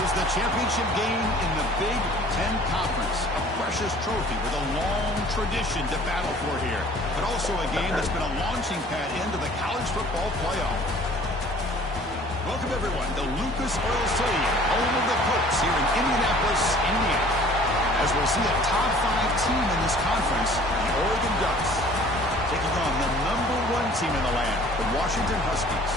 is the championship game in the Big Ten Conference. A precious trophy with a long tradition to battle for here. But also a game that's been a launching pad into the college football playoff. Welcome, everyone, to Lucas Oil Stadium, home of the Colts here in Indianapolis, Indiana. As we'll see a top 5 team in this conference, the Oregon Ducks, taking on the #1 team in the land, the Washington Huskies.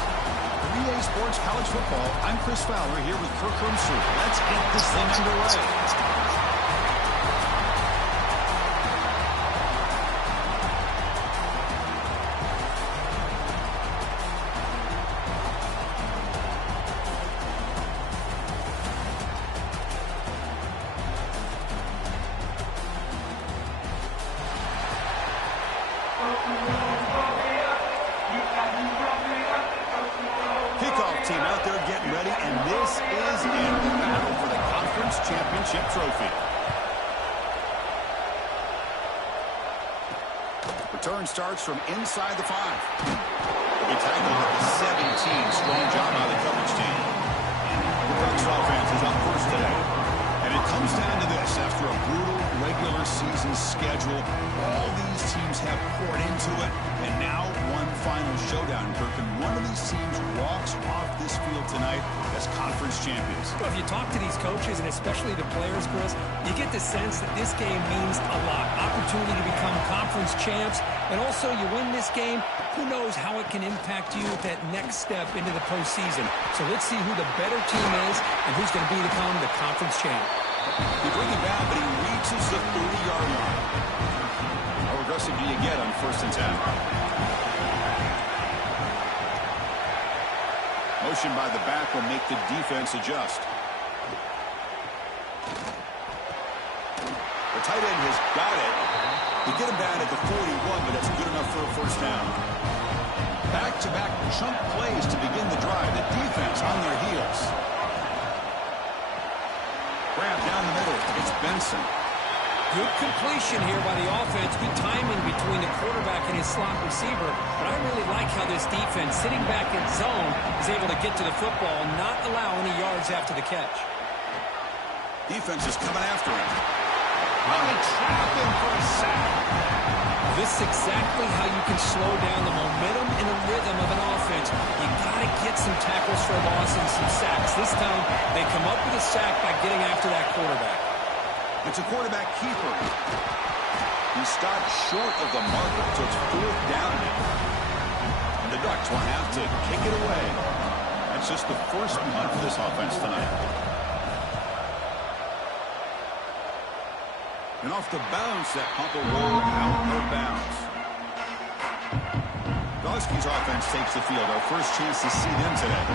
3A Sports College Football, I'm Chris Fowler here with Kirk Hermser. Let's get this thing underway. Kickoff team out there getting ready, and this is in the battle for the conference championship trophy. Return starts from inside the 5. They'll be tackled at the 17. Strong job by the coverage team. The Ducks offense is up first today. And it comes down to this. After a brutal regular season schedule, all these teams have poured into it, and now one final showdown, Kirk, and one of these teams walks off this field tonight as conference champions. Well, if you talk to these coaches, and especially the players, Chris, you get the sense that this game means a lot. Opportunity to become conference champs, and also you win this game, who knows how it can impact you at that next step into the postseason. So let's see who the better team is and who's going to become the conference champ. They bring him down, but he reaches the 30-yard line. How aggressive do you get on 1st and 10? Motion by the back will make the defense adjust. The tight end has got it. They get him down at the 41, but that's good enough for a 1st down. Back-to-back chunk plays to begin the drive. The defense on their heels. Grab down the middle. It's Benson. Good completion here by the offense. Good timing between the quarterback and his slot receiver. But I really like how this defense, sitting back in zone, is able to get to the football and not allow any yards after the catch. Defense is coming after him. Oh, they trap him for a sack. This is exactly how you can slow down the momentum and the rhythm of an offense. You got to get some tackles for a loss and some sacks. This time, they come up with a sack by getting after that quarterback. It's a quarterback keeper. He stopped short of the marker, so it's 4th down. And the Ducks will have to kick it away. That's just the first punt for this offense tonight. And off the bounce, that punt will roll out of bounds. The Huskies offense takes the field. Our first chance to see them today.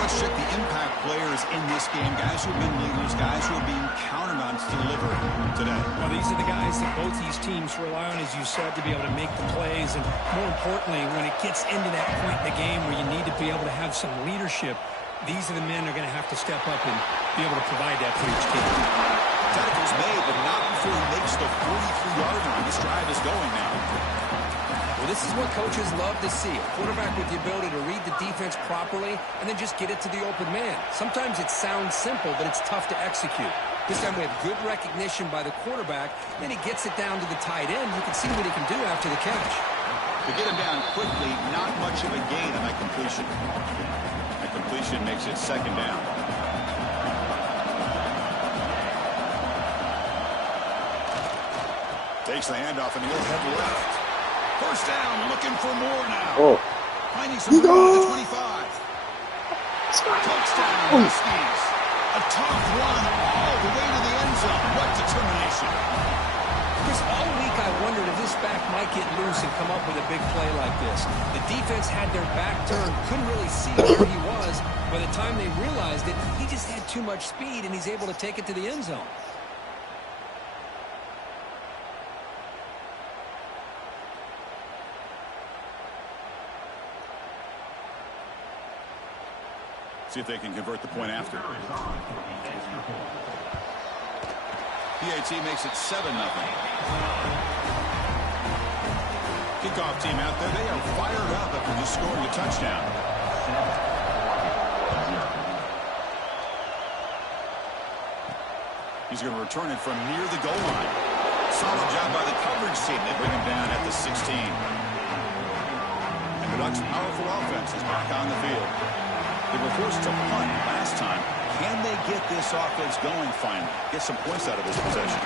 Let's check the impact players in this game. Guys who have been leaders, guys who are being counted on to deliver today. Well, these are the guys that both these teams rely on, as you said, to be able to make the plays. And more importantly, when it gets into that point in the game where you need to be able to have some leadership, these are the men that are going to have to step up and be able to provide that for each team. Tackle's made, but not before he makes the 43-yard line. This drive is going now. Well, this is what coaches love to see. A quarterback with the ability to read the defense properly and then just get it to the open man. Sometimes it sounds simple, but it's tough to execute. This time we have good recognition by the quarterback. Then he gets it down to the tight end. You can see what he can do after the catch. To get him down quickly, not much of a gain on that completion. That completion makes it 2nd down. Takes the handoff and he'll head left. 1st down, looking for more now. Oh. Finding some room at the 25. Touchdown, Huskies. A tough run all the way to the end zone. What determination. Chris, all week I wondered if this back might get loose and come up with a big play like this. The defense had their back turned, couldn't really see where he was. By the time they realized it, he just had too much speed, and he's able to take it to the end zone. See if they can convert the point after. PAT makes it 7-0. Kickoff team out there, they are fired up after just scoring a touchdown. He's going to return it from near the goal line. Solid job by the coverage team. They bring him down at the 16. And the Ducks' powerful offense is back on the field. They were forced to punt last time. Can they get this offense going finally? Get some points out of this possession.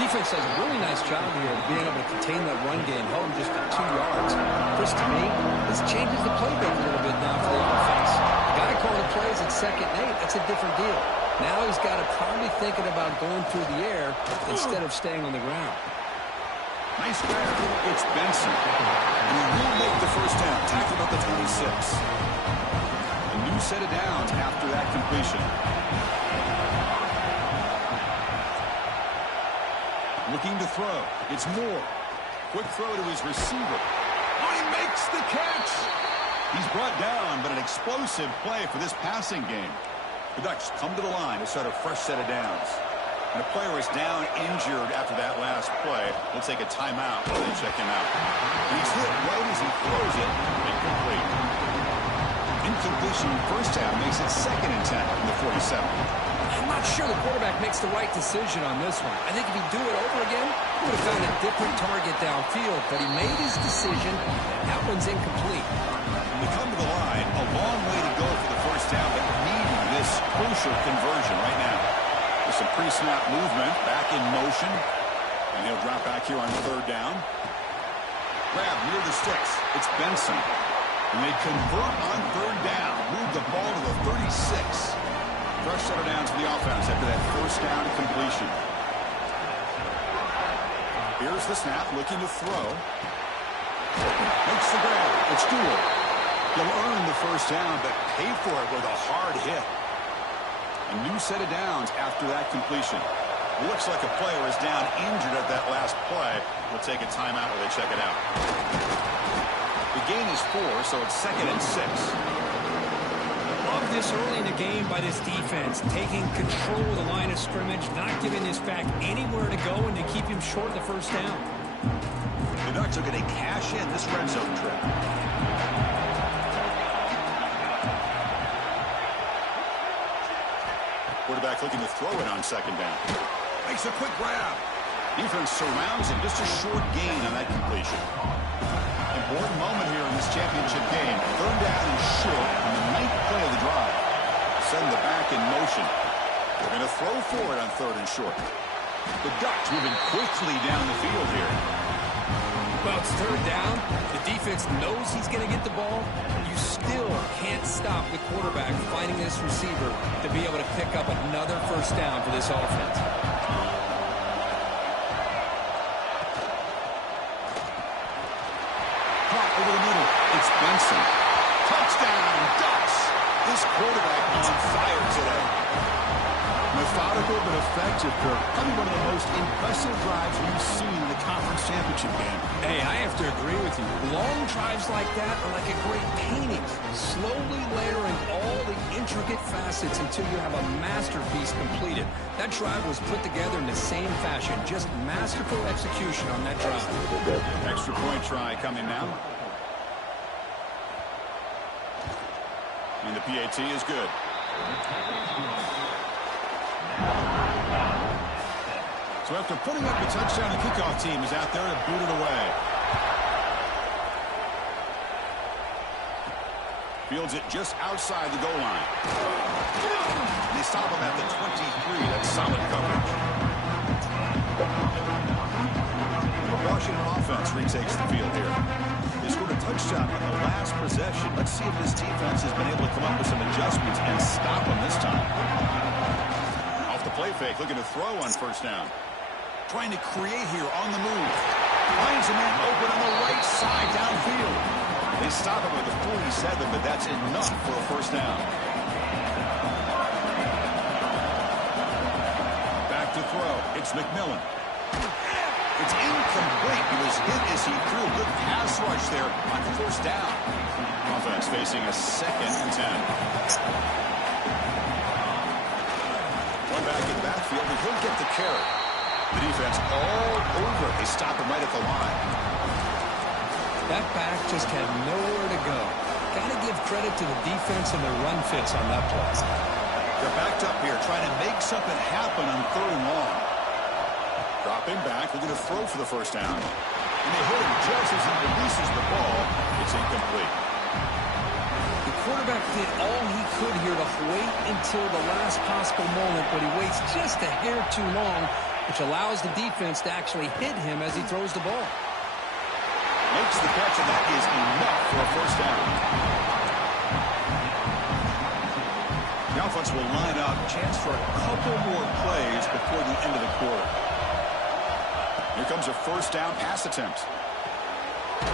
Defense does a really nice job here of being able to contain that run game, held just at 2 yards. Chris, to me, this changes the playbook a little bit now for the offense. The guy calling the plays at 2nd and 8, that's a different deal. Now he's got to probably thinking about going through the air instead of staying on the ground. Nice grab. It's Benson. And he will make the first down. Tackled at the 26. A new set of downs after that completion. Looking to throw. It's Moore. Quick throw to his receiver. Oh, he makes the catch. He's brought down, but an explosive play for this passing game. The Ducks come to the line to start a fresh set of downs. And a player is down injured after that last play. They'll take a timeout while they check him out. He's hit right as he throws it. Incomplete. Incompletion first half makes it 2nd and 10 in the 47. I'm not sure the quarterback makes the right decision on this one. I think if he'd do it over again, he would have found a different target downfield. But he made his decision. That one's incomplete. When we come to the line, a long way to go for the first down, but needing this crucial conversion right now. With some pre-snap movement, back in motion. And he'll drop back here on 3rd down. Grab near the sticks. It's Benson. And they convert on 3rd down. Move the ball to the 36. Fresh set of downs for the offense after that first down completion. Here's the snap, looking to throw. Makes the grab. It's Stewart. He'll earn the first down, but pay for it with a hard hit. A new set of downs after that completion. Looks like a player is down injured at that last play. We'll take a timeout while they check it out. The gain is 4, so it's 2nd and 6. Love this early in the game by this defense, taking control of the line of scrimmage, not giving this back anywhere to go, and to keep him short of the first down. The Ducks are going to cash in this red zone trip. Quarterback looking to throw it on 2nd down. Makes a quick grab. Defense surrounds him. Just a short gain on that completion. Important moment here in this championship game. 3rd down and short on the 9th play of the drive. Send the back in motion. They're going to throw for it on 3rd and short. The Ducks moving quickly down the field here. Well, it's 3rd down. The defense knows he's going to get the ball. You still can't stop the quarterback finding this receiver to be able to pick up another first down for this offense. Caught over the middle. It's Benson. Touchdown, Ducks. This quarterback on fire today. Methodical but effective, Kirk. Probably one of the most impressive drives we've seen in the conference championship game. Hey, I have to agree with you. Long drives like that are like a great painting. Slowly layering all the intricate facets until you have a masterpiece completed. That drive was put together in the same fashion. Just masterful execution on that drive. Extra point try coming now. And the PAT is good. So after putting up a touchdown, the kickoff team is out there to boot it away. Fields it just outside the goal line. They stop him at the 23. That's solid coverage. The Washington offense retakes the field here. They scored a touchdown on the last possession. Let's see if this defense has been able to come up with some adjustments and stop them this time. Off the play fake, looking to throw on 1st down. Trying to create here on the move. Finds a man open on the right side downfield. They stop him with the 47, but that's enough for a first down. Back to throw. It's McMillan. It's incomplete. He was hit as he threw. Good pass rush there on 1st down. Offense facing a 2nd and 10. One back in the backfield, and he'll get the carry. The defense all over. They stop him right at the line. That back just had nowhere to go. Got to give credit to the defense and the run fits on that play. They're backed up here, trying to make something happen on 3rd and long. Dropping back, looking to throw for the first down. And they hit him just as he releases the ball. It's incomplete. The quarterback did all he could here to wait until the last possible moment, but he waits just a hair too long, which allows the defense to actually hit him as he throws the ball. Makes the catch, and that is enough for a first down. The offense will line up. Chance for a couple more plays before the end of the quarter. Here comes a first down pass attempt.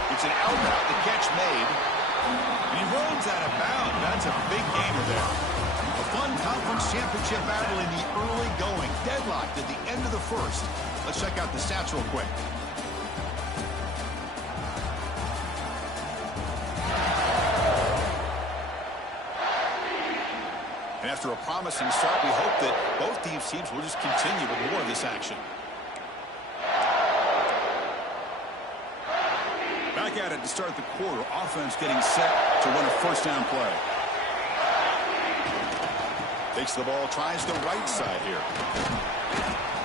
It's an out route. The catch made. And he runs out of bounds. That's a big gainer there. A fun conference championship battle in the early going. Deadlocked at the end of the first. Let's check out the stats real quick. And after a promising start, we hope that both these teams will just continue with more of this action. Back at it to start the quarter. Offense getting set to run a first down play. Takes the ball, tries the right side here.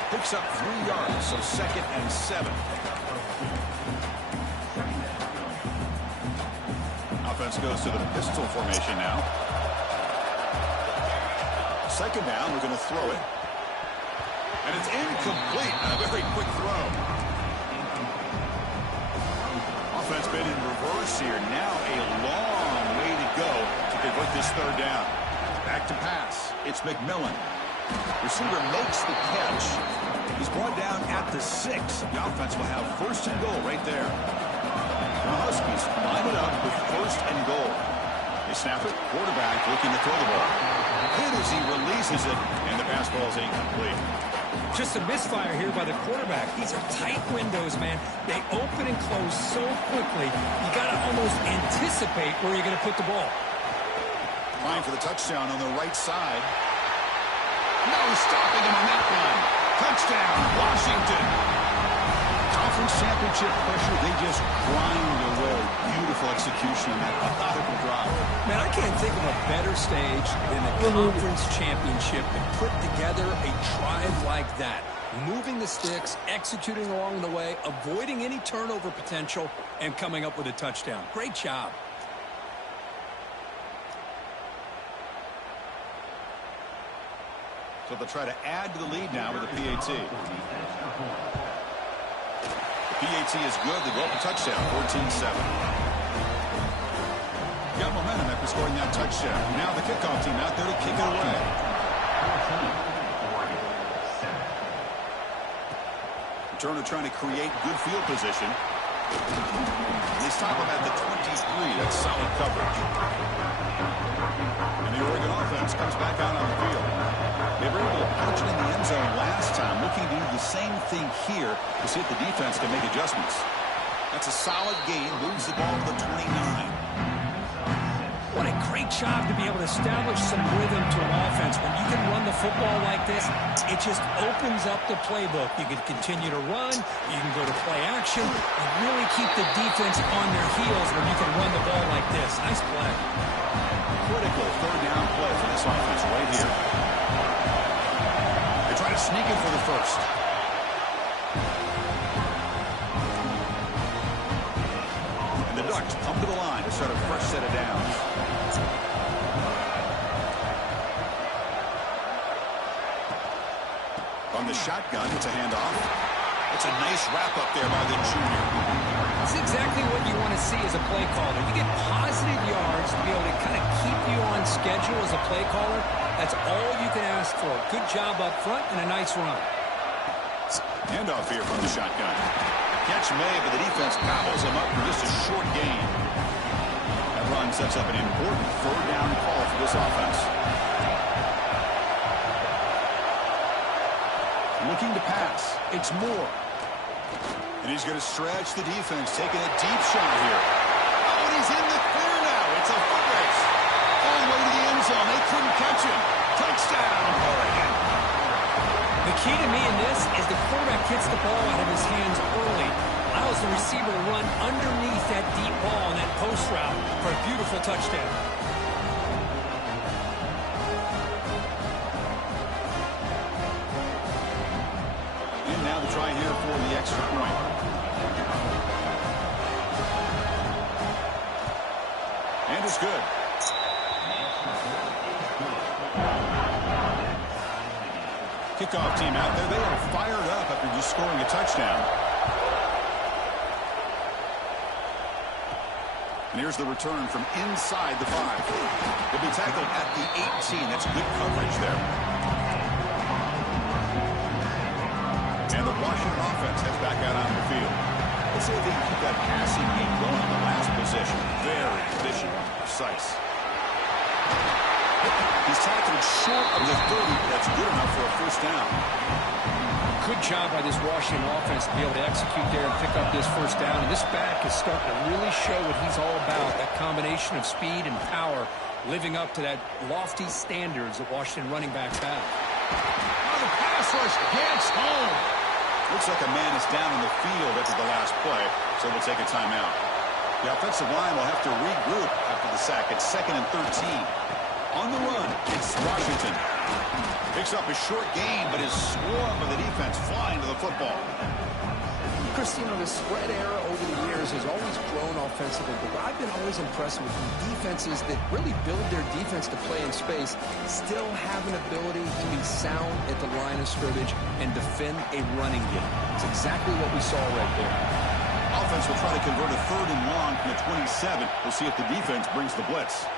Picks up 3 yards, so 2nd and 7. Offense goes to the pistol formation now. 2nd down, we're going to throw it. And it's incomplete. A very quick throw. Offense been in reverse here. Now a long way to go to convert this 3rd down. Back to pass. It's McMillan. Receiver makes the catch. He's brought down at the 6. The offense will have 1st and goal right there. The Huskies line it up with 1st and goal. They snap it. Quarterback looking to throw the ball. Hit as he releases it, and the pass ball is incomplete. Just a misfire here by the quarterback. These are tight windows, man. They open and close so quickly. You got to almost anticipate where you're going to put the ball. Trying for the touchdown on the right side. No stopping him on that one. Touchdown, Washington. Conference championship pressure, they just grind away. Beautiful execution on that methodical drive. Man, I can't think of a better stage than the conference championship to put together a drive like that. Moving the sticks, executing along the way, avoiding any turnover potential, and coming up with a touchdown. Great job. So they'll try to add to the lead now with a PAT. PAT is good. They go up a touchdown, 14-7. Got momentum after scoring that touchdown. Now the kickoff team out there to kick it away. Turner trying to create good field position. They stop him at the 23. That's solid coverage. And the Oregon offense comes back out on the field. They were able to punch it in the end zone last time, looking to do the same thing here to see if the defense can make adjustments. That's a solid gain, moves the ball to the 29. What a great job to be able to establish some rhythm to an offense. When you can run the football like this, it just opens up the playbook. You can continue to run, you can go to play action, and really keep the defense on their heels when you can run the ball like this. Nice play. Critical 3rd down play for this offense right here. They try to sneak in for the first. And the Ducks pump to the line to start a fresh set of downs. On the shotgun, it's a handoff. It's a nice wrap-up there by the junior. That's exactly what you want to see as a play caller. You get positive yards to be able to kind of keep you on schedule as a play caller. That's all you can ask for. Good job up front and a nice run. Handoff here from the shotgun. Catch made, but the defense gobbles him up for just a short gain. That run sets up an important 3rd down call for this offense. Looking to pass. It's Moore. And he's going to stretch the defense, taking a deep shot here. Oh, and he's in the clear now. It's a foot race. All the way to the end zone. They couldn't catch him. Touchdown, Oregon. The key to me in this is the quarterback gets the ball out of his hands early, allows the receiver to run underneath that deep ball on that post route for a beautiful touchdown. extra point. And it's good. Kickoff team out there. They are fired up after just scoring a touchdown. And here's the return from inside the 5. He'll be tackled at the 18. That's good coverage there. And the Washington offense heads back out on the field. Let's see if they can keep that passing game going in the last possession. Very efficient and precise. He's tackled short of the 30. That's good enough for a first down. Good job by this Washington offense to be able to execute there and pick up this first down. And this back is starting to really show what he's all about, that combination of speed and power, living up to that lofty standards that Washington running backs have. Oh, the pass rush gets home. Looks like a man is down in the field after the last play, so we'll take a timeout. The offensive line will have to regroup after the sack. It's 2nd and 13. On the run, it's Washington. Picks up a short gain, but his swarm of the defense flying to the football. Chris, you know, the spread era over the years has always grown offensively, but I've been always impressed with defenses that really build their defense to play in space, still have an ability to be sound at the line of scrimmage and defend a running game. It's exactly what we saw right there. Offense will try to convert a 3rd and long from the 27. We'll see if the defense brings the blitz.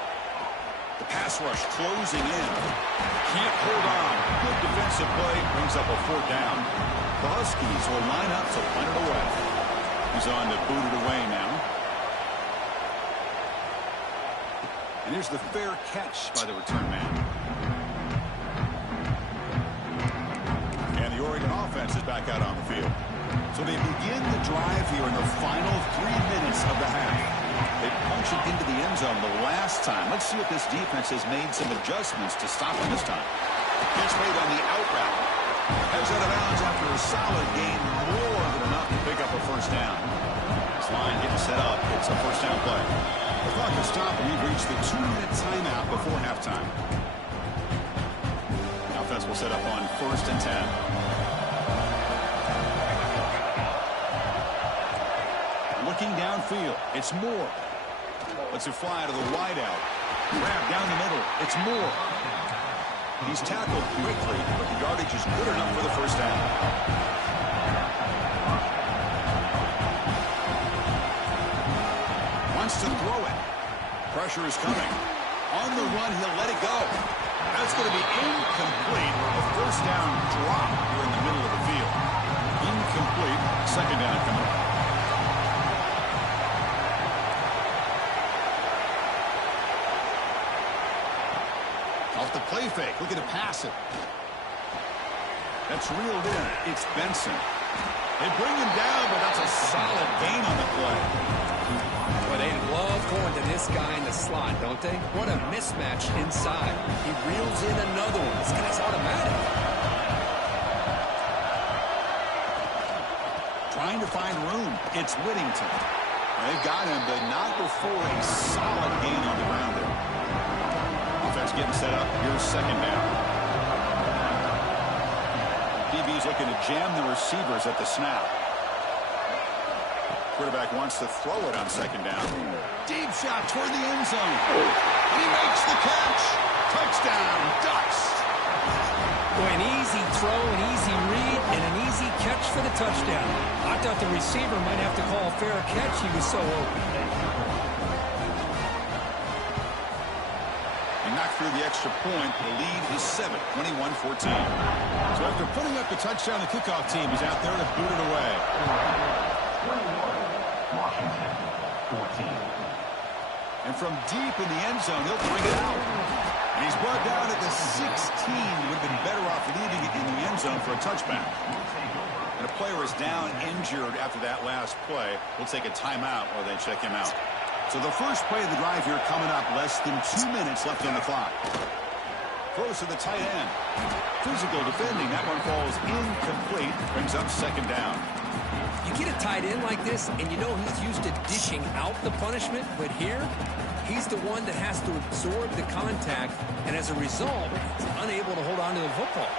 The pass rush closing in. Can't hold on. Good defensive play. Brings up a 4th down. The Huskies will line up to punt it away. He's on to boot it away now. And here's the fair catch by the return man. And the Oregon offense is back out on the field. So they begin the drive here in the final 3 minutes of the half. They punched it into the end zone the last time. Let's see if this defense has made some adjustments to stop him this time. Catch made on the out route. Heads out of bounds after a solid gain, more than enough to pick up a first down. This line getting set up. It's a first down play. The clock is stopped, and we've reached the 2-minute timeout before halftime. The offense will set up on 1st and 10. Looking downfield, it's Moore. Lets it fly to the wideout. Grab down the middle, it's Moore. He's tackled quickly, but the yardage is good enough for the first down. Wants to throw it. Pressure is coming. On the run, he'll let it go. That's going to be incomplete. A first down drop here in the middle of the field. Incomplete. 2nd down coming up. Off the play fake, looking to pass it. That's reeled in. It's Benson. They bring him down, but that's a solid gain on the play. Well, they love going to this guy in the slot, don't they? What a mismatch inside. He reels in another one. This guy's automatic. Trying to find room. It's Whittington. They've got him, but not before a solid gain on the ground there. Offense getting set up. Here's 2nd down. DB's looking to jam the receivers at the snap. Quarterback wants to throw it on 2nd down. Deep shot toward the end zone. He makes the catch. Touchdown, Ducks. Boy, an easy throw, an easy read, and an easy catch for the touchdown. I thought the receiver might have to call a fair catch. He was so open. Knocked through the extra point. The lead is 7, 21-14. So after putting up the touchdown, the kickoff team is out there to boot it away. Washington, 14. And from deep in the end zone, he'll bring it out. And he's brought down at the 16. Would have been better off leaving it in the end zone for a touchback. And a player is down injured after that last play. We'll take a timeout while they check him out. So the first play of the drive here coming up, less than 2 minutes left on the clock. Throws to the tight end. Physical defending. That one falls incomplete. Brings up 2nd down. You get a tight end like this, and you know he's used to dishing out the punishment, but here, he's the one that has to absorb the contact, and as a result, he's unable to hold on to the football.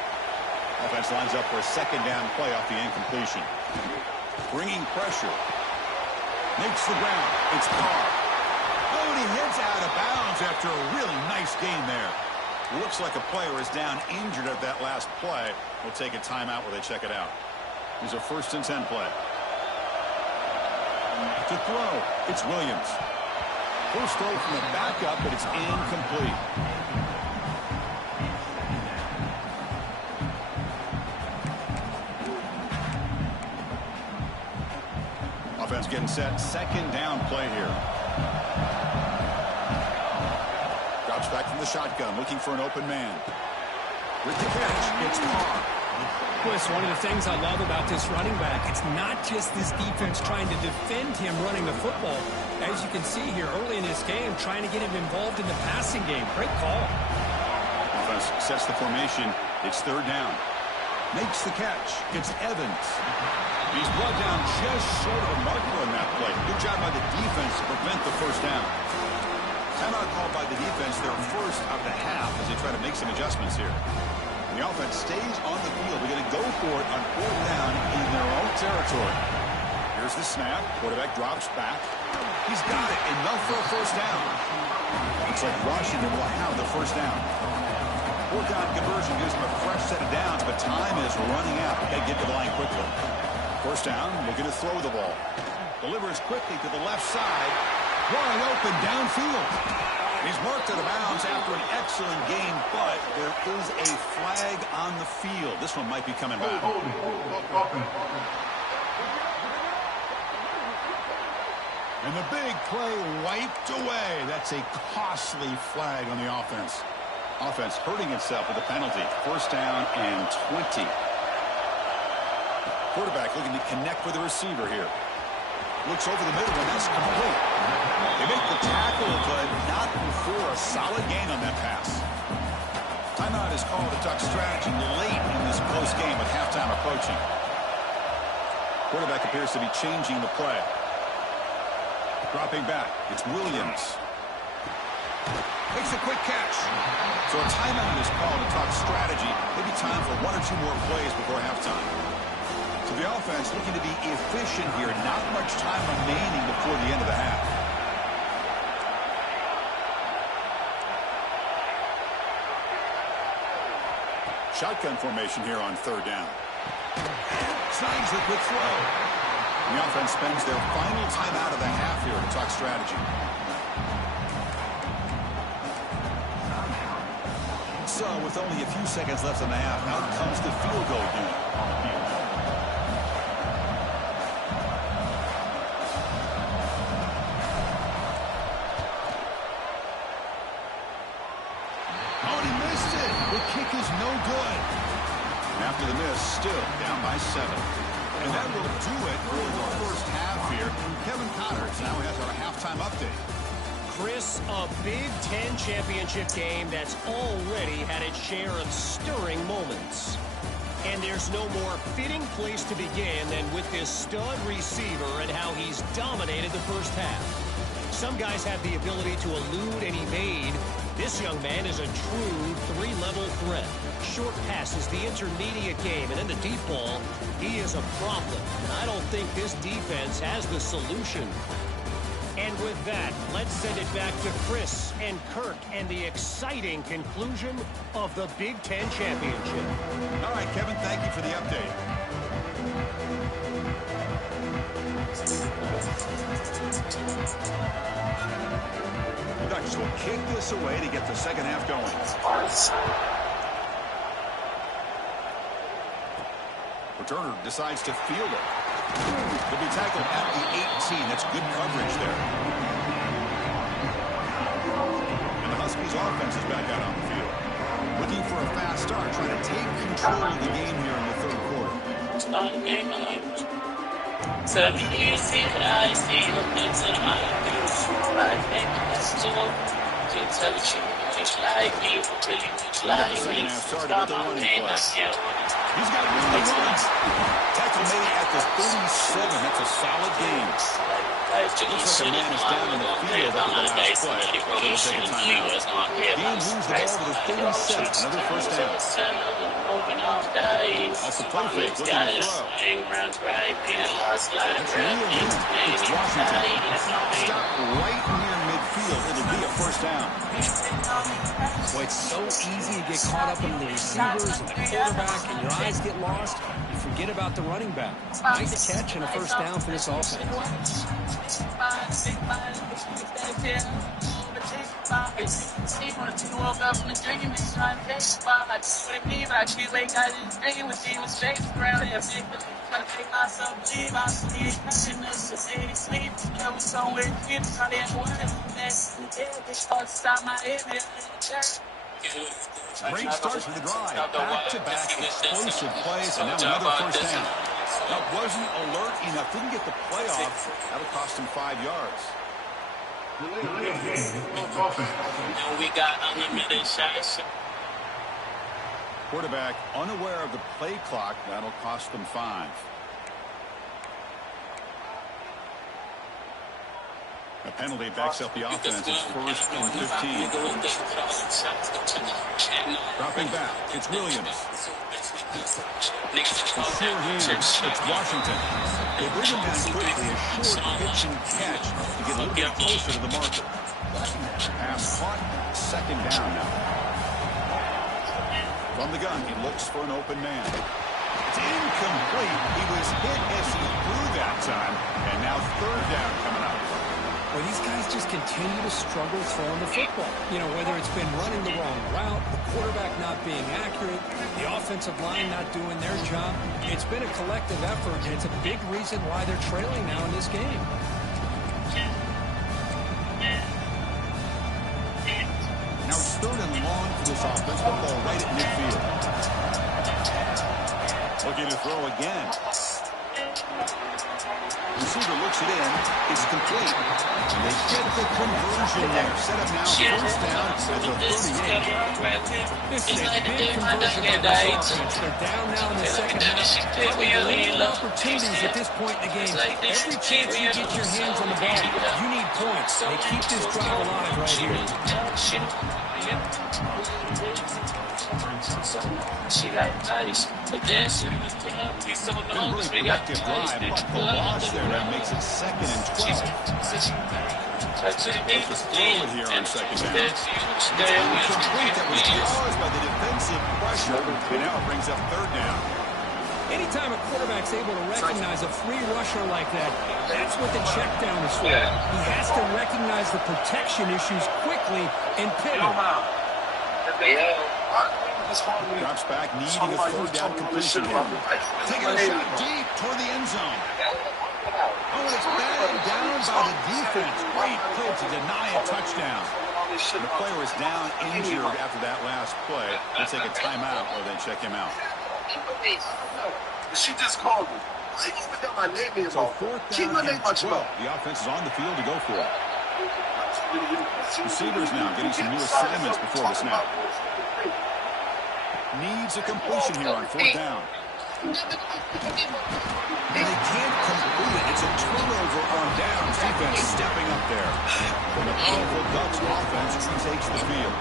Offense lines up for a 2nd down play off the incompletion. Bringing pressure. Makes the ground. It's Carr. Oh, and he heads out of bounds after a really nice gain there. Looks like a player is down injured at that last play. We'll take a timeout while they check it out. Here's a 1st and 10 play. To throw, it's Williams. First throw from the backup, but it's incomplete. Offense getting set. 2nd down play here. Drops back from the shotgun, looking for an open man. With the catch, it's Carr. Chris, one of the things I love about this running back, it's not just this defense trying to defend him running the football. As you can see here early in this game, trying to get him involved in the passing game. Great call. Offense sets the formation. It's 3rd down. Makes the catch. It's Evans. He's brought down just short of a marker on that play. Good job by the defense to prevent the 1st down. Timeout called by the defense, their 1st of the half as they try to make some adjustments here. And the offense stays on the field. They're going to go for it on 4th down in their own territory. Here's the snap. Quarterback drops back. He's got it. Enough for a 1st down. Looks like Washington will have the 1st down. 4th down conversion gives them a fresh set of downs, but time is running out. They get to the line quickly. 1st down, looking to throw the ball. Delivers quickly to the left side. Wide open downfield. He's marked out of bounds after an excellent game, but there is a flag on the field. This one might be coming back. And the big play wiped away. That's a costly flag on the offense. Offense hurting itself with a penalty. 1st down and 20. Quarterback looking to connect with the receiver here. Looks over the middle, and that's complete. They make the tackle, but not before a solid gain on that pass. Timeout is called to talk strategy late in this close game with halftime approaching. Quarterback appears to be changing the play. Dropping back, it's Williams. Makes a quick catch. So a timeout is called to talk strategy. Maybe time for 1 or 2 more plays before halftime. So the offense looking to be efficient here. Not much time remaining before the end of the half. Shotgun formation here on 3rd down. Signs the quick throw. The offense spends their final timeout of the half here to talk strategy. So with only a few seconds left in the half, out comes the field goal unit. Oh, and he missed it. The kick is no good. And after the miss, still down by 7. And that will do it for the 1st half here. Kevin Connors now has our halftime update. Chris, a Big Ten championship game that's already had its share of stirring moments. And there's no more fitting place to begin than with this stud receiver and how he's dominated the 1st half. Some guys have the ability to elude and evade. This young man is a true 3-level threat. Short passes, the intermediate game, and then the deep ball. He is a problem, and I don't think this defense has the solution. And with that, let's send it back to Chris and Kirk and the exciting conclusion of the Big Ten Championship. All right, Kevin, thank you for the update. The Ducks will kick this away to get the 2nd half going. Returner decides to field it. He'll be tackled at the 18. That's good coverage there. And the Huskies offense is back out on the field. Looking for a fast start, trying to take control of the game here in the 3rd quarter. He's got room to run. Tackle made at the 37. That's a solid game. Looks like a man is down in the field after the last play, so we'll take a timeout. Game moves the ball to the 37, another first down. Off the play fake, looking to throw. That's real in. It's Washington. Stop right near midfield. It'll be a first down. Boy, it's so easy to get caught up in the receivers and the quarterback, and your eyes get lost. You forget about the running back. Nice catch and a first down for this offense. Great start to the drive. Back-to-back explosive plays, and now another first down. That wasn't alert enough. Didn't get the play off. That'll cost him 5 yards. We got unlimited shots. Quarterback unaware of the play clock. That'll cost them 5. A penalty backs up the offense. It's first and 15. Dropping back. It's Williams. Short hands. It's Washington. They bring him down quickly. A short pitch and catch to get a little bit closer to the marker. Pass caught. Second down now. From the gun, he looks for an open man. It's incomplete. He was hit as he threw that time. And now third down coming up. Well, these guys just continue to struggle throwing the football. You know, whether it's been running the wrong route, the quarterback not being accurate, the offensive line not doing their job. It's been a collective effort, and it's a big reason why they're trailing now in this game. Now it's third and long for this offense. The ball right at midfield. Looking to throw again. Receiver looks it in. It's complete. And they get the conversion there. Set up now first down at the 38. This is a big conversion by this offense. They're down now in the second half. Probably limited opportunities at this point in the game. Every chance you get your hands on the ball, you need points. They keep this drive alive right here. Been really productive drive, but the loss there that makes it second and 12. Let's just throw it here on second down. It's incomplete. That was caused by the defensive pressure, and now it brings up third down. Anytime a quarterback's able to recognize a free rusher like that, that's what the check down is for. He has to recognize the protection issues quickly and pivot. Drops back, needing a third down completion here. Taking a shot deep toward the end zone. Oh, and it's batted down by the defense. Great play to deny a touchdown. The player is down injured after that last play. They'll take a timeout or they check him out. She just called me. So fourth down and 12. The offense is on the field to go for it. Receivers now getting some new assignments before the snap. Needs a completion here on fourth down. And they can't complete it. It's a turnover on downs. Defense stepping up there. And the powerful Ducks offense takes the field.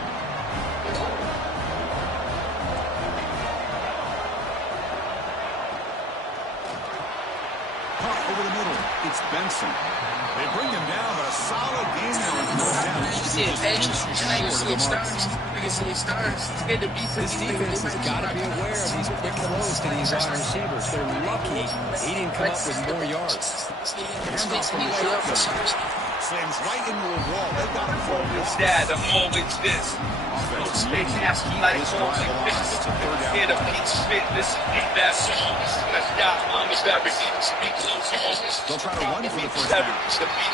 Puck over the middle. It's Benson. They bring him down, but a solid game there on fourth down. This defense has got to be aware of these quick throws to these wide receivers. They're lucky he didn't come up with more yards. Handoff from the shotgun. Slams right into a wall. They've got him focused. Dad, I'm always this. Offense needs this drive alive. It's a third down. They'll try to run for the first down.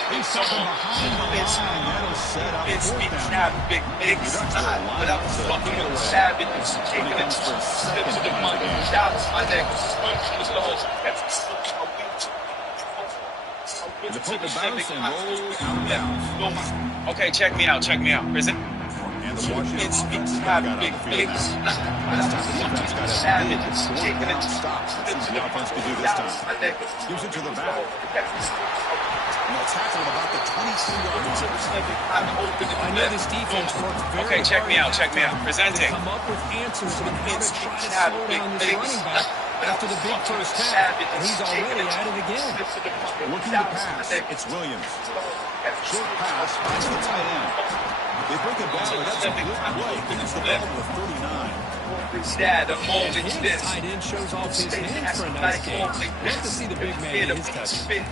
He's something behind the line. That'll set up fourth down. Big but I'm fucking savage. Taking it to the money. Shots my neck. The poke bounce and roll out of bounds. Okay, check me out. Is it? And the Washington offense has got on the field now. Last time the defense got a big fourth-down stop. Let's see if the offense can do this time. Gives it to the back. And they'll tackle at about the 23-yard line. I know this defense works very Okay, check me out. Presenting. Come up with answers on how to try to slow down this running back after the big first half. And he's already at it again. Looking to pass. It's Williams. Short pass finds the tight end. They break it down, but that's a good play. Gets the ball to the 39. His tight end shows off his hands for a nice game. Love to see the big man in his touch. How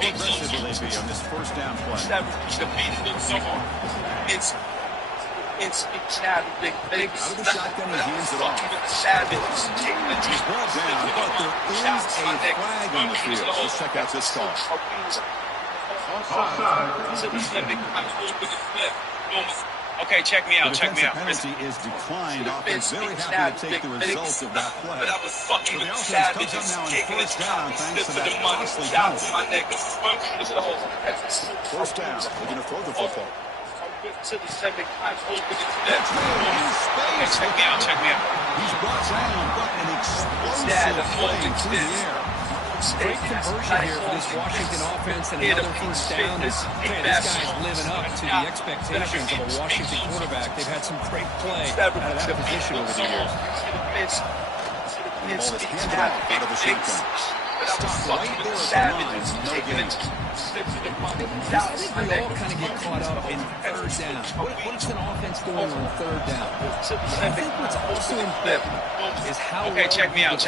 aggressive will they be on this first down play? Out of the shotgun, he hands it off. He's brought down, but there is a flag on the field. Let's check out this call. Okay, check me out. The penalty is declined. Offense very happy to take the result of that play. So the offense comes up now in first down thanks to that costly penalty. First down, they're going to throw the football. Okay, check me out. He's brought down, but an explosive play through the air. Great conversion here for this Washington offense and another first down. This guy's living up to the expectations of a Washington quarterback. They've had some great play out of that position over the years. The ball is handed off out of the shotgun. Stop right there at the line. No gain. I think we all kind of get caught up in third down. What's an offense doing on third down? I think what's also important is how Okay, check me out.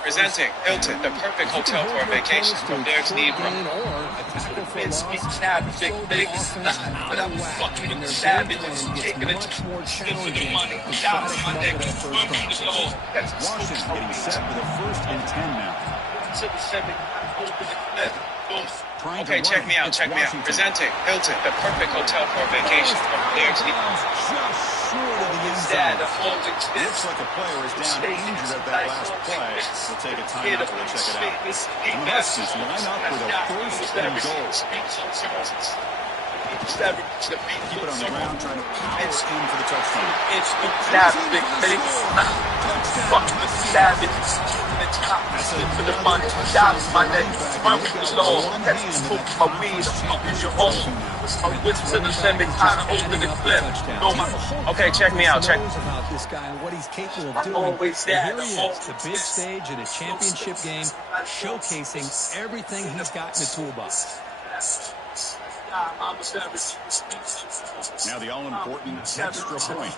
Presenting Hilton, the perfect hotel for a vacation from there to the or a tackle for loss. Throw the offense out of whack, and their game plan gets much more challenging to try to come up with that first down. Washington getting set for the 1st and 10 now. Okay, check me out. Presenting Hilton, the perfect hotel for a vacation from there to the Just short of the end zone. Looks like a player is down injured at that last play. We'll take a timeout to check it out. And the Huskies line up with a 1st and goal. Keep it on the ground, trying to power in for the touchdown. Okay, check me out. About this guy and what he's capable of doing. And here he is, the big stage in a championship game, showcasing everything he's got in the toolbox. Now the all-important extra point.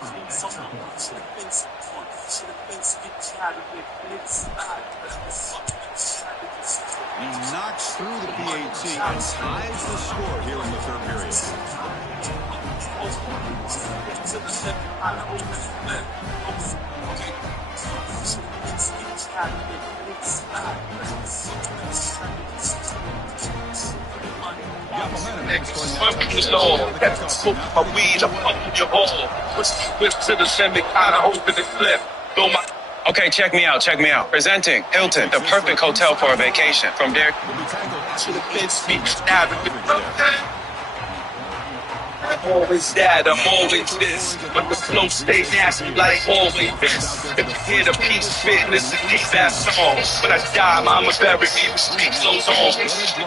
He knocks through the PAT and ties the score here in the third period. Okay, check me out. Presenting Hilton, the perfect hotel for a vacation from there. I'm always that, I'm always this, but the flow stay nasty like always this. If you hear the piece fit, listen to these ass songs. When I die, mama bury me with street clothes on.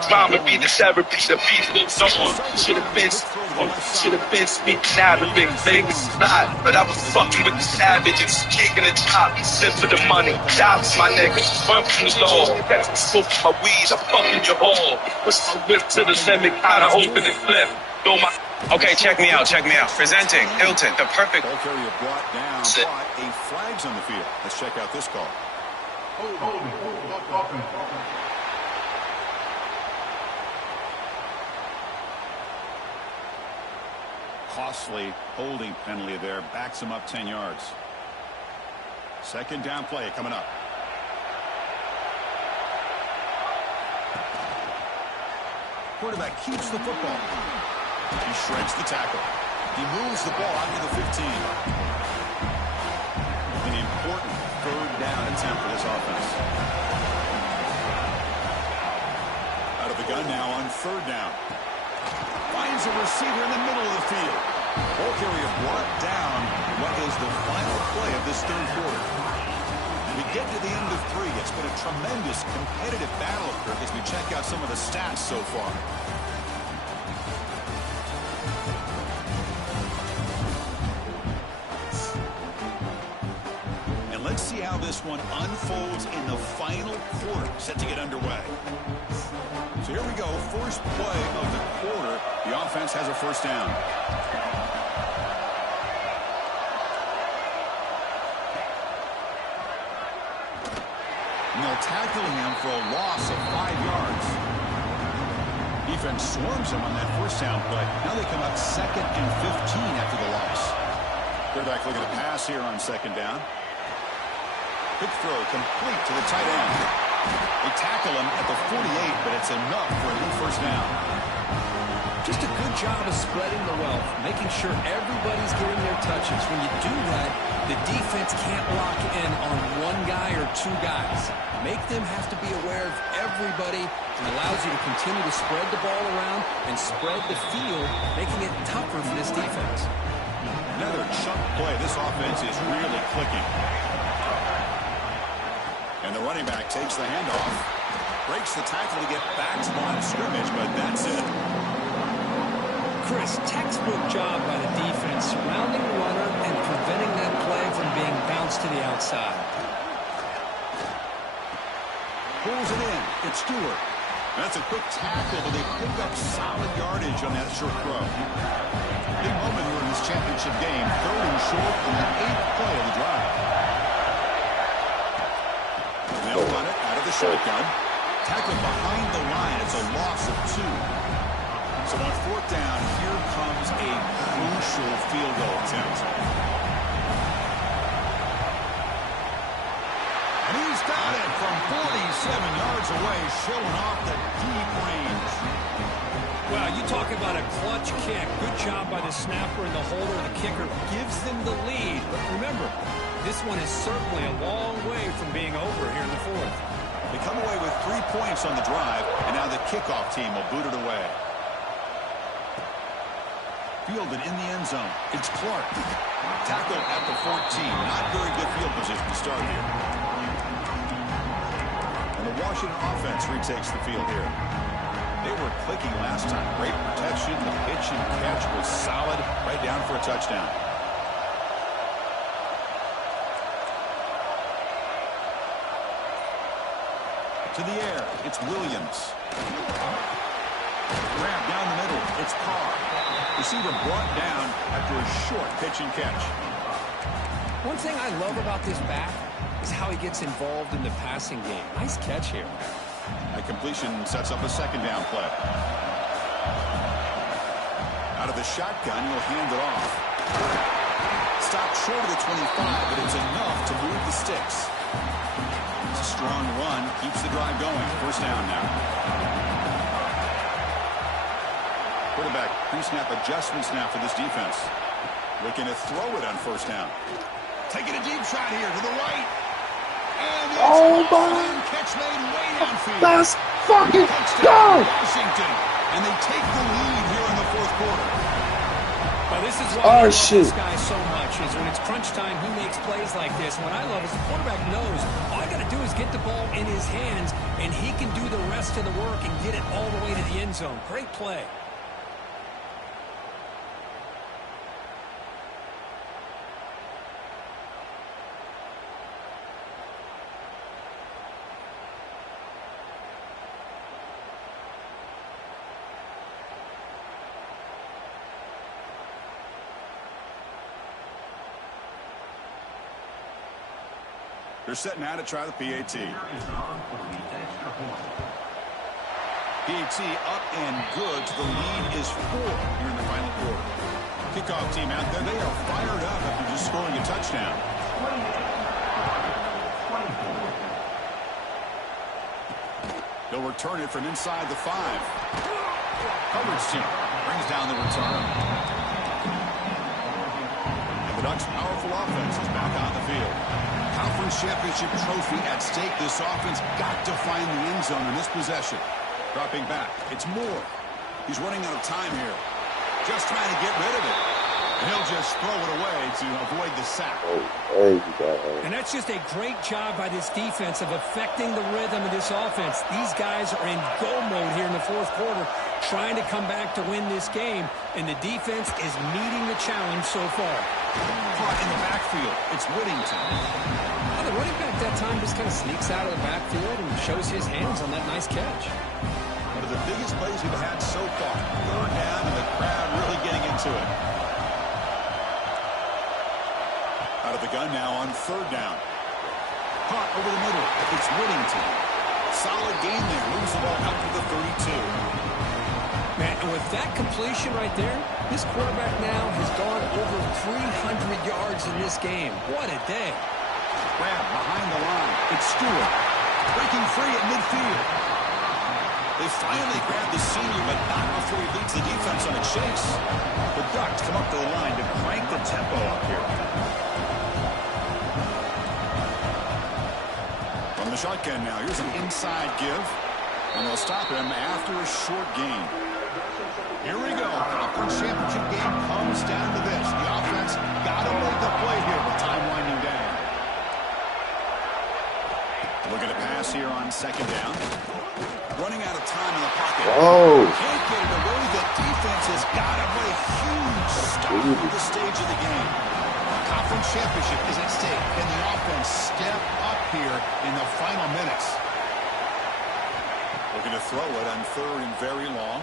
Mama be the therapy, the beat looks on. Should've been speaking out of it, Vegas not. But I was fucking with the savages, kicking the top, sip for the money. Doubts my nigga, run from the law. Smoke my weed, I'm fucking your hall. Push my whip to the limit, kinda open and flip. Okay, check me out. Presenting Hilton, the perfect. Ball carrier brought down, but a flag's on the field. Let's check out this call. Costly holding penalty there. Backs him up 10 yards. Second down play coming up. Quarterback keeps the football. He shreds the tackle. He moves the ball out to the 15. An important third down attempt for this offense. Out of the gun now on third down. finds a receiver in the middle of the field. Ball carrier brought down what is the final play of this third quarter. We get to the end of 3. It's been a tremendous competitive battle, Kirk, as we check out some of the stats so far. And let's see how this one unfolds in the final quarter, set to get underway. So here we go, first play of the quarter. The offense has a first down. And they'll tackle him for a loss of 5 yards. Defense swarms him on that first down play. Now they come up 2nd and 15 after the loss. Quarterback looking to pass here on 2nd down. Quick throw complete to the tight end. They tackle him at the 48, but it's enough for a new first down. Just a good job of spreading the wealth, making sure everybody's getting their touches. When you do that, the defense can't lock in on one guy or 2 guys. Make them have to be aware of everybody, and allows you to continue to spread the ball around and spread the field, making it tougher for this defense. Another chunk play. This offense is really clicking. And the running back takes the handoff, breaks the tackle to get back to the line of scrimmage, but that's it. Chris, textbook job by the defense, surrounding the runner and preventing that play from being bounced to the outside. Pulls it in. It's Stewart. That's a quick tackle, but they pick up solid yardage on that short throw. Big moment here in this championship game. 3rd and short on the 8th play of the drive. They'll run it out of the shotgun. Tackled behind the line. It's a loss of 2. So on 4th down, here comes a crucial field goal attempt. And he's got it from 47 yards away, showing off the deep range. Well, you talk about a clutch kick. Good job by the snapper and the holder. The kicker gives them the lead. But remember, this one is certainly a long way from being over here in the 4th. They come away with 3 points on the drive, and now the kickoff team will boot it away. Fielded in the end zone. It's Clark. Tackle at the 14. Not very good field position to start here. And the Washington offense retakes the field here. They were clicking last time. Great protection. The pitch and catch was solid. Right down for a touchdown. To the air. It's Williams. Grab down the middle. It's Carr. Receiver brought down after a short pitch and catch. One thing I love about this back is how he gets involved in the passing game. Nice catch here. The completion sets up a 2nd down play. Out of the shotgun, he'll hand it off. Stopped short of the 25, but it's enough to move the sticks. It's a strong run. Keeps the drive going. First down now. Quarterback pre-snap adjustments now for this defense. Looking to throw it on first down. Taking a deep shot here to the right. And it's catch made way downfield. Let's fucking go! Washington. And they take the lead here in the 4th quarter. Well, this is why I love shit. this guy so much, is when it's crunch time, he makes plays like this. What I love is the quarterback knows all I got to do is get the ball in his hands, and he can do the rest of the work and get it all the way to the end zone. Great play. They're setting out to try the PAT. PAT up and good. The lead is 4 here in the final quarter. Kickoff team out there. They are fired up after just scoring a touchdown. They'll return it from inside the 5. Coverage team brings down the return. And the Ducks' powerful offense is back on the field. Conference championship trophy at stake. This offense got to find the end zone in this possession. Dropping back. It's Moore. He's running out of time here. Just trying to get rid of it. And he'll just throw it away to avoid the sack. And that's just a great job by this defense of affecting the rhythm of this offense. These guys are in go mode here in the fourth quarter, trying to come back to win this game, and the defense is meeting the challenge so far. Caught in the backfield. It's Whittington. Well, the running back that time just kind of sneaks out of the backfield and shows his hands on that nice catch. One of the biggest plays we've had so far. Third down, and the crowd really getting into it. Out of the gun now on third down. Caught over the middle. It's Whittington. Solid gain there. Moves the ball out to the 32. Man, and with that completion right there, this quarterback now has gone over 300 yards in this game. What a day. Grab behind the line. It's Stewart. Breaking free at midfield. They finally grabbed the senior, but not before he leads the defense on a chase. The Ducks come up to the line to crank the tempo up here. From the shotgun now, here's an inside give. And they'll stop him after a short gain. Here we go. Conference championship game comes down to this. The offense got to make a play here with time winding down. Looking to pass here on second down. Running out of time in the pocket. Oh. Can't get it away. The defense has got him with a huge start to the stage of the game. Conference championship is at stake. Can the offense step up here in the final minutes? Looking to throw it on third and very long.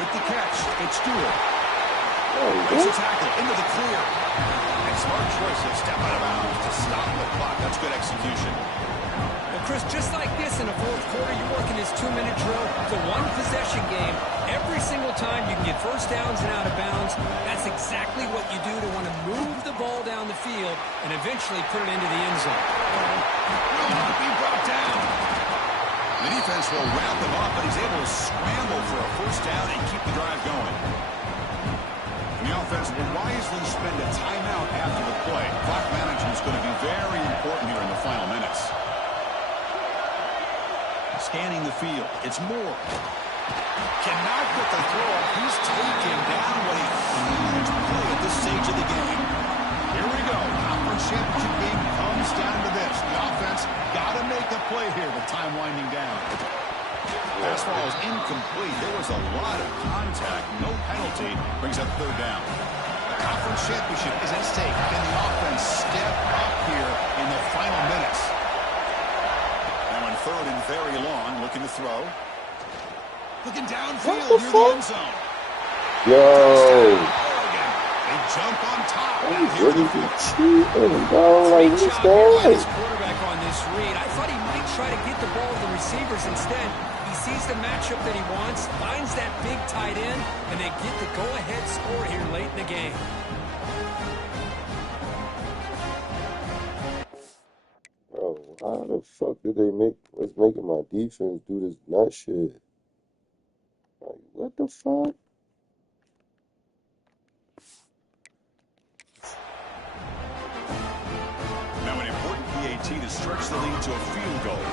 With the catch, it's Stewart. Makes a tackle into the clear. And smart choice to step out of bounds to stop the clock. That's good execution. Well, Chris, just like this in the fourth quarter, you're working this 2-minute drill. It's a one-possession game. Every single time you can get first downs and out of bounds, that's exactly what you do to want to move the ball down the field and eventually put it into the end zone. Will not be brought down. The defense will wrap them up, but he's able to scramble for a first down and keep the drive going. And the offense will wisely spend a timeout after the play. Clock management is going to be very important here in the final minutes. Scanning the field. It's Moore. Cannot get the throw. He's taken down with a huge play at this stage of the game. Here we go. Conference championship game comes down to this. The offense got to make a play here with time winding down. Pass ball is incomplete. There was a lot of contact. No penalty. Brings up third down. The conference championship is at stake. Can the offense step up here in the final minutes? Now in third and very long, looking to throw. Looking downfield near the end zone. Yo. They jump on top. Really be cheating, bro. Like, what's going This quarterback on this read. I thought he might try to get the ball to the receivers instead. He sees the matchup that he wants, finds that big tight end, and they get the go-ahead score here late in the game. Bro, how the fuck did they what's making my defense do this nut shit? Like, what the fuck? Now an important PAT to stretch the lead to a field goal.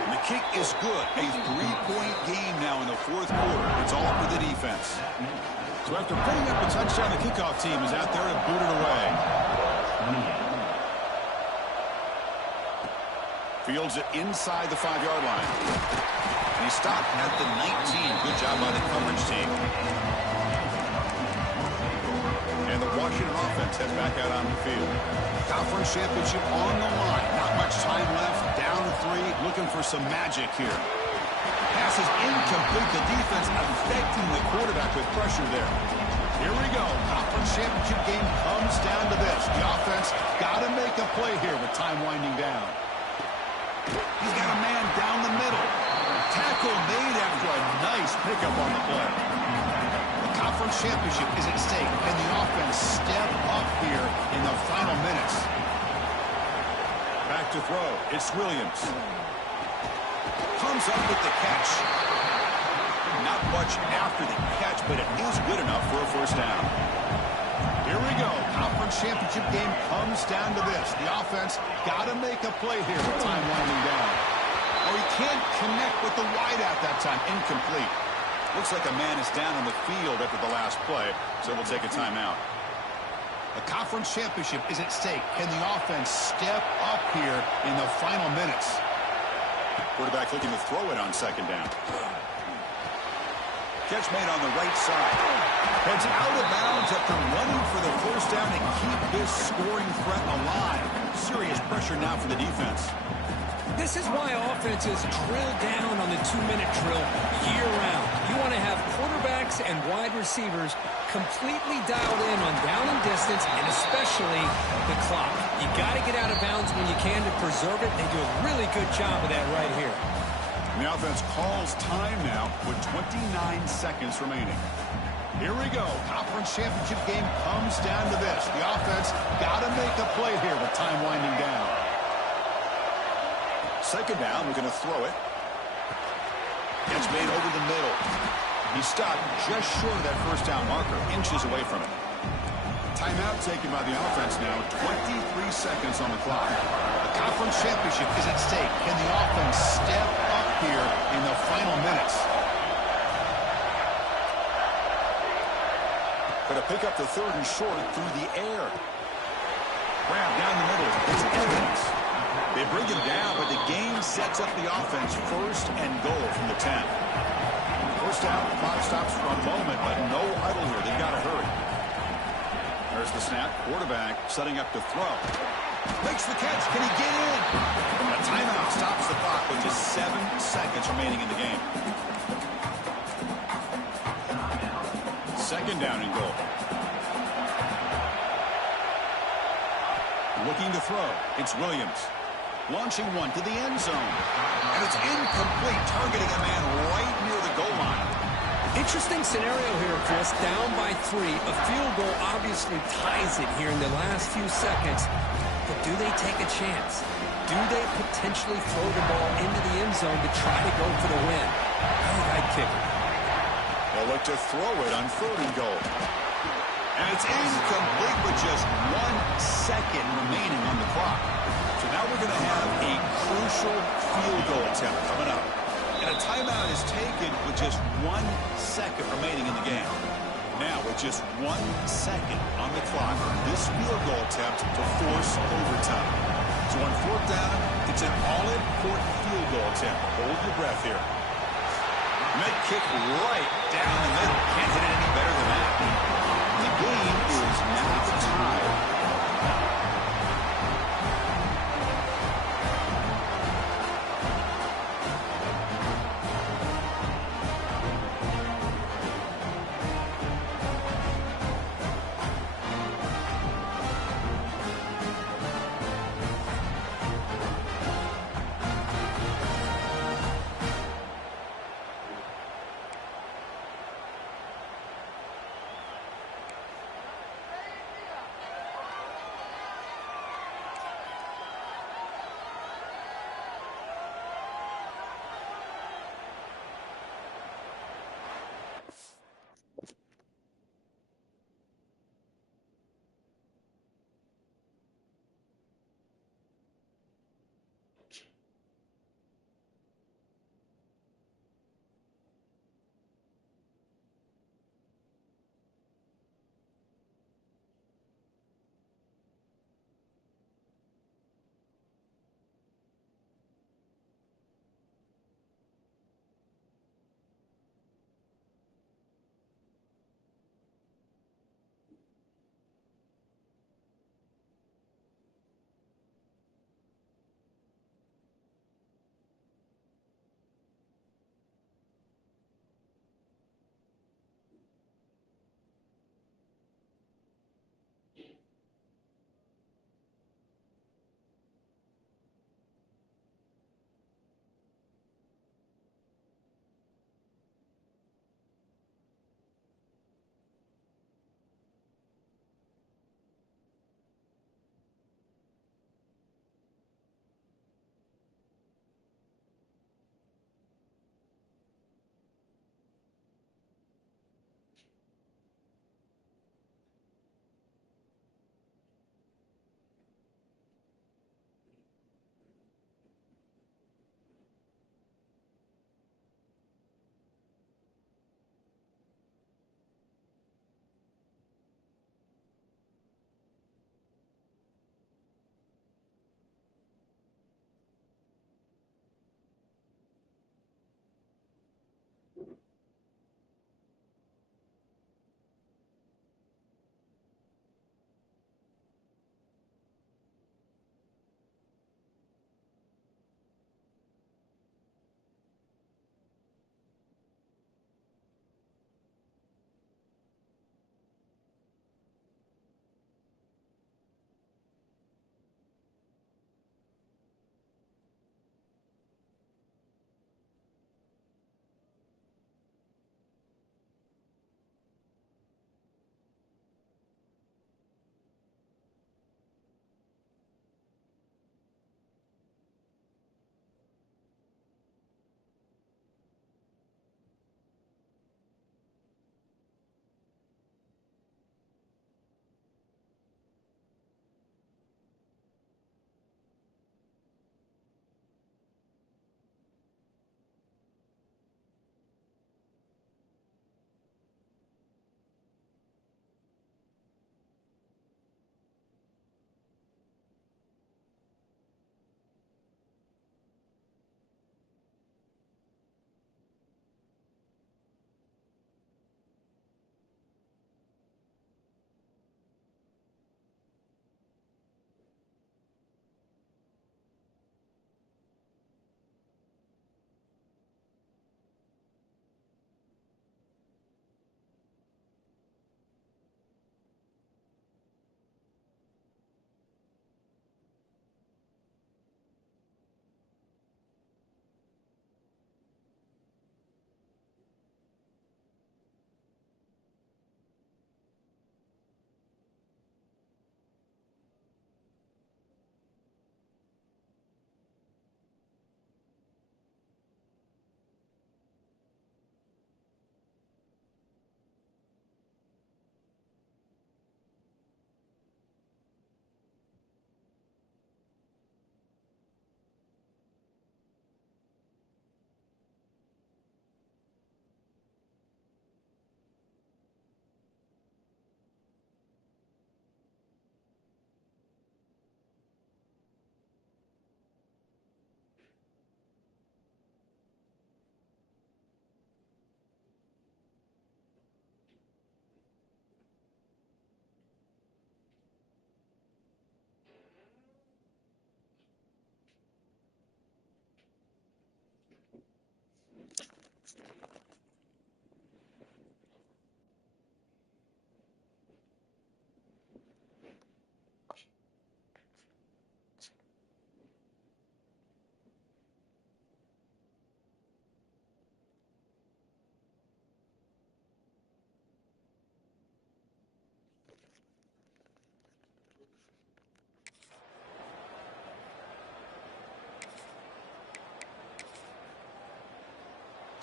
And the kick is good. A 3-point game now in the fourth quarter. It's all up to the defense. So after putting up a touchdown, the kickoff team is out there to boot it away. Fields it inside the 5-yard line. And he stopped at the 19. Good job by the coverage team. And the Washington offense heads back out on the field. Conference championship on the line. Not much time left. Down 3. Looking for some magic here. Pass is incomplete. The defense affecting the quarterback with pressure there. Here we go. Conference championship game comes down to this. The offense got to make a play here with time winding down. He's got a man down the middle. Tackle made after a nice pickup on the play. The conference championship is at stake. Can the offense step up here in the final minutes? Back to throw. It's Williams. Comes up with the catch. Not much after the catch, but it is good enough for a first down. Here we go. Conference championship game comes down to this. The offense got to make a play here with time winding down. Oh, he can't connect with the wideout that time. Incomplete. Looks like a man is down on the field after the last play, so we'll take a timeout. The conference championship is at stake. Can the offense step up here in the final minutes? Quarterback looking to throw it on second down. Catch made on the right side. Heads out of bounds after running for the first down to keep this scoring threat alive. Serious pressure now for the defense. This is why offenses drill down on the 2-minute drill year-round. You want to have quarterbacks and wide receivers completely dialed in on down and distance, and especially the clock. You got to get out of bounds when you can to preserve it. They do a really good job of that right here. The offense calls time now with 29 seconds remaining. Here we go. Conference championship game comes down to this. The offense got to make a play here with time winding down. Second down, we're going to throw it. Gets made over the middle. He stopped just short of that first down marker, inches away from it. Timeout taken by the offense now, 23 seconds on the clock. The conference championship is at stake. Can the offense step up here in the final minutes? Going to pick up the third and short through the air. Grab down the middle. It's Evans. They bring him down, but the game sets up the offense first and goal from the 10. First down, the clock stops for a moment, but no huddle here. They've got to hurry. There's the snap. Quarterback setting up to throw. Makes the catch. Can he get in? A timeout stops the clock with just 7 seconds remaining in the game. Second down and goal. Looking to throw. It's Williams. Launching one to the end zone. And it's incomplete, targeting a man right near the goal line. Interesting scenario here, Chris. Down by 3. A field goal obviously ties it here in the last few seconds. But do they take a chance? Do they potentially throw the ball into the end zone to try to go for the win? I think I'd kick it. They'll look to throw it on third and goal. And it's incomplete with just 1 second remaining on the clock. So now we're going to have a crucial field goal attempt coming up. And a timeout is taken with just 1 second remaining in the game. Now, with just 1 second on the clock, this field goal attempt to force overtime. So on fourth down, it's an all-important field goal attempt. Hold your breath here. Mid kick right down the middle. Can't hit it any better than that. The game is now tied.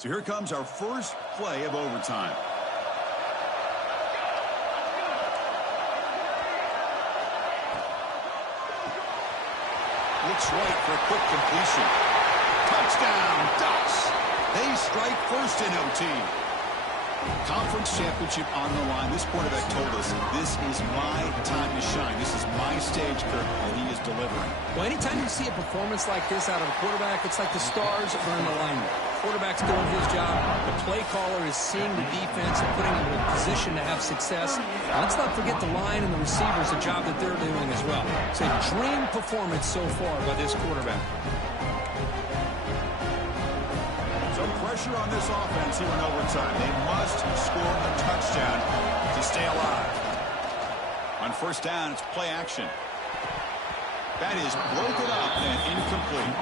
So here comes our first play of overtime. Looks right for a quick completion. Touchdown, Ducks. They strike first in OT. Conference championship on the line. This quarterback told us, this is my time to shine. This is my stage, Kirk, and he is delivering. Well, anytime you see a performance like this out of a quarterback, it's like the stars are in alignment. Quarterback's doing his job. The play caller is seeing the defense and putting them in a position to have success. Now, let's not forget the line and the receivers, the job that they're doing as well. It's a dream performance so far by this quarterback. Some pressure on this offense here in overtime. They must score a touchdown to stay alive. On first down, it's play action. That is broken up and incomplete.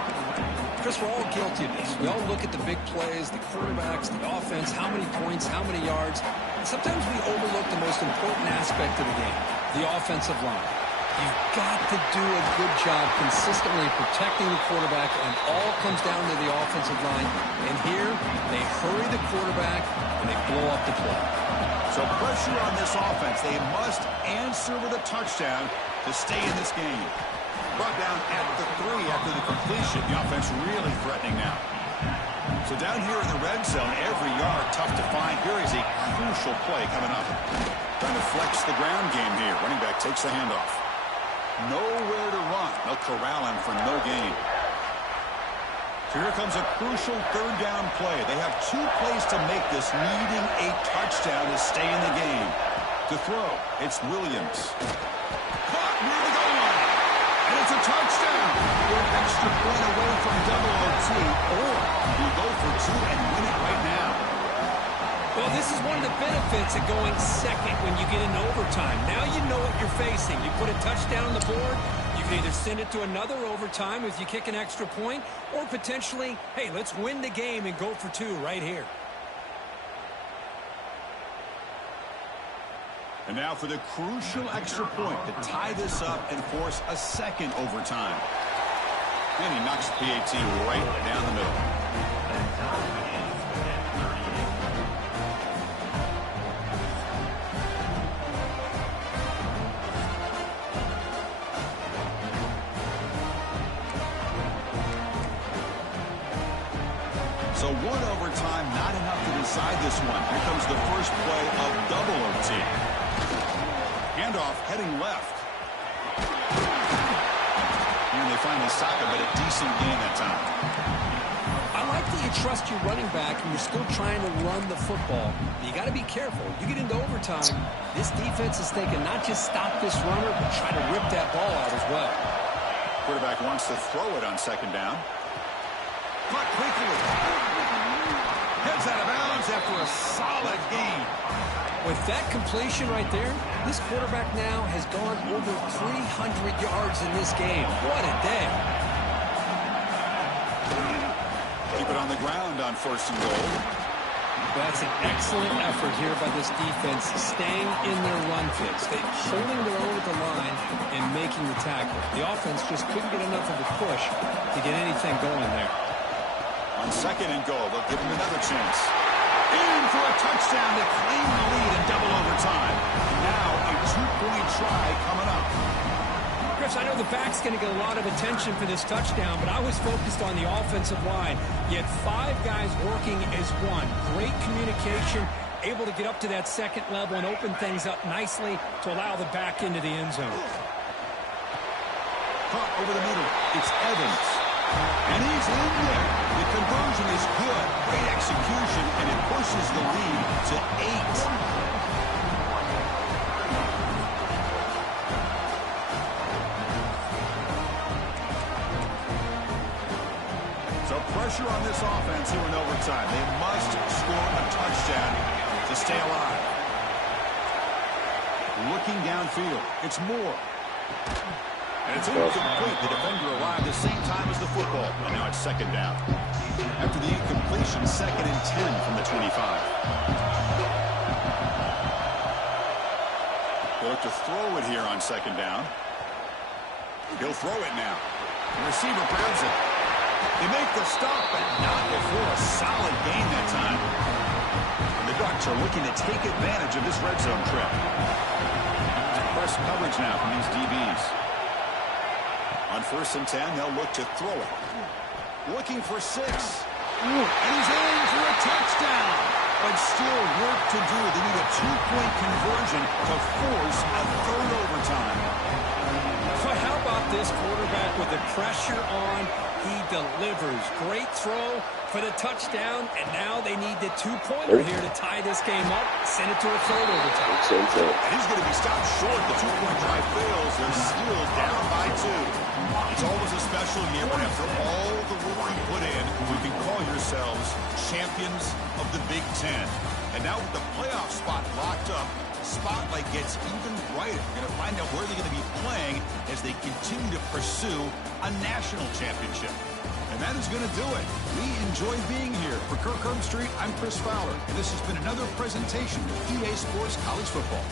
Chris, we're all guilty of this. We all look at the big plays, the quarterbacks, the offense, how many points, how many yards. And sometimes we overlook the most important aspect of the game, the offensive line. You've got to do a good job consistently protecting the quarterback, and all comes down to the offensive line. And here, they hurry the quarterback, and they blow up the play. So pressure on this offense. They must answer with a touchdown to stay in this game. Brought down at the 3 after the completion. The offense really threatening now. So down here in the red zone, every yard tough to find. Here is a crucial play coming up. Trying to flex the ground game here. Running back takes the handoff. Nowhere to run. They'll corral him for no gain. So here comes a crucial third down play. They have 2 plays to make this, needing a touchdown to stay in the game. To throw, it's Williams. Caught near the goal line. And it's a touchdown. We're an extra point away from double OT. Or we go for 2 and win it right now. Well, this is one of the benefits of going second when you get into overtime. Now you know what you're facing. You put a touchdown on the board, you can either send it to another overtime if you kick an extra point, or potentially, hey, let's win the game and go for 2 right here. And now for the crucial extra point to tie this up and force a second overtime. And he knocks the PAT right down the middle. So 1 overtime, not enough to decide this one. Here comes the first play of double OT. Handoff heading left. And they finally stop it, but a decent gain that time. I like that you trust your running back and you're still trying to run the football. You got to be careful. You get into overtime, this defense is thinking not just stop this runner, but try to rip that ball out as well. Quarterback wants to throw it on second down. Caught quickly. Heads out of bounds after a solid gain. With that completion right there, this quarterback now has gone over 300 yards in this game. What a day. Keep it on the ground on first and goal. That's an excellent effort here by this defense, staying in their run fits. They're holding their own at the line and making the tackle. The offense just couldn't get enough of a push to get anything going there. On second and goal, they'll give him another chance. In for a touchdown to claim the lead in double overtime. Now a 2-point try coming up. Chris, I know the back's going to get a lot of attention for this touchdown, but I was focused on the offensive line. You had 5 guys working as one. Great communication, able to get up to that second level and open things up nicely to allow the back into the end zone. Caught over the middle. It's Evans. And he's in there. The conversion is good. Great execution, and it pushes the lead to 8. So So pressure on this offense here in overtime. They must score a touchdown to stay alive. Looking downfield. It's Moore. And it's incomplete. The defender arrived the same time as the football. And now it's second down. After the incompletion, 2nd and 10 from the 25. They'll look to throw it here on 2nd down. He'll throw it now. The receiver grabs it. They make the stop, but not before a solid gain that time. And the Ducks are looking to take advantage of this red zone trip. Press coverage now from these DBs. On 1st and 10, they'll look to throw it. Looking for 6. And he's aiming for a touchdown. But still work to do. They need a 2-point conversion to force a 3rd overtime. So how about this quarterback with the pressure on? He delivers. Great throw for the touchdown, and now they need the 2-pointer here to tie this game up, send it to a 3rd overtime. And he's going to be stopped short. The 2-point drive fails. They're still down by 2. It's always a special year when after all the work you put in, you can call yourselves champions of the Big Ten. And now with the playoff spot locked up, spotlight gets even brighter. We're going to find out where they're going to be playing as they continue to pursue a national championship. And that is going to do it. We enjoy being here. For Kirk Street, I'm Chris Fowler, and this has been another presentation of EA Sports College Football.